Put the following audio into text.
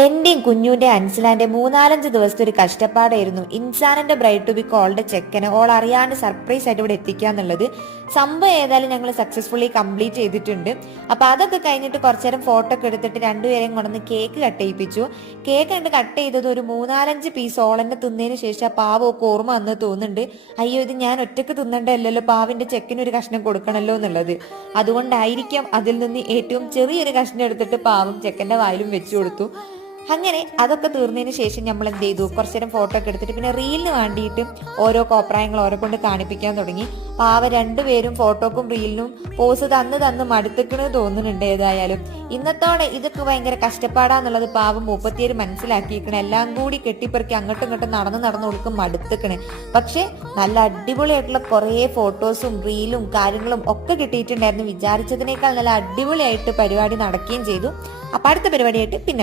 എന്റെയും കുഞ്ഞുന്റെ അൻസിലാന്റെ 3-4 ദിവസത്തെ ഒരു കഷ്ടപ്പാടായിരുന്നു ഇൻസാനന്റെ ബ്രൈഡ് ടു ബി കോളുടെ ചെക്കനെ ഓൾ അറിയാണ്ട് സർപ്രൈസ് ആയിട്ട് ഇവിടെ എത്തിക്കാന്നുള്ളത്. സംഭവം ഏതായാലും ഞങ്ങൾ സക്സസ്ഫുള്ളി കംപ്ലീറ്റ് ചെയ്തിട്ടുണ്ട്. അപ്പൊ അതൊക്കെ കഴിഞ്ഞിട്ട് കുറച്ചേരം ഫോട്ടോ ഒക്കെ എടുത്തിട്ട് രണ്ടുപേരെയും കൊണ്ടുവന്ന് കേക്ക് കട്ട് ചെയ്യിപ്പിച്ചു. കേക്ക് കട്ട് ചെയ്തത് ഒരു 3-4 പീസ് ഓളന്നെ തിന്നതിന് ശേഷം ആ പാവമൊക്കെ ഓർമ്മ വന്ന് തോന്നുന്നുണ്ട്, അയ്യോ ഇത് ഞാൻ ഒറ്റക്ക് തിന്നണ്ടല്ലോ, പാവിന്റെ ചെക്കന് ഒരു കഷ്ണം കൊടുക്കണല്ലോ എന്നുള്ളത്. അതുകൊണ്ടായിരിക്കാം അതിൽ നിന്ന് ഏറ്റവും ചെറിയൊരു കഷ്ണം എടുത്തിട്ട് പാവം ചെക്കന്റെ വായിലും വെച്ചു കൊടുത്തു. അങ്ങനെ അതൊക്കെ തീർന്നതിന് ശേഷം നമ്മൾ എന്ത് ചെയ്തു, കുറച്ചേരം ഫോട്ടോ ഒക്കെ എടുത്തിട്ട് പിന്നെ റീലിന് വേണ്ടിയിട്ട് ഓരോ കോപ്രായങ്ങൾ ഓരോ കൊണ്ട് കാണിപ്പിക്കാൻ തുടങ്ങി. പാവ രണ്ടുപേരും ഫോട്ടോക്കും റീലിനും പോസ് തന്ന് മടുത്തിക്കണെന്ന് തോന്നുന്നുണ്ട്. ഏതായാലും ഇന്നത്തോടെ ഇതൊക്കെ ഭയങ്കര കഷ്ടപ്പാടാന്നുള്ളത് പാവം മൂപ്പത്തിയേര് മനസ്സിലാക്കിയിരിക്കണേ. എല്ലാം കൂടി കെട്ടിപ്പെറുക്കി അങ്ങോട്ടും ഇങ്ങോട്ടും നടന്നു കൊടുക്കും മടുത്തിക്കണേ. പക്ഷെ നല്ല അടിപൊളിയായിട്ടുള്ള കുറേ ഫോട്ടോസും റീലും കാര്യങ്ങളും ഒക്കെ കിട്ടിയിട്ടുണ്ടായിരുന്നു. വിചാരിച്ചതിനേക്കാൾ നല്ല അടിപൊളിയായിട്ട് പരിപാടി നടക്കുകയും ചെയ്തു. അപ്പൊ അടുത്ത പരിപാടിയായിട്ട് പിന്നെ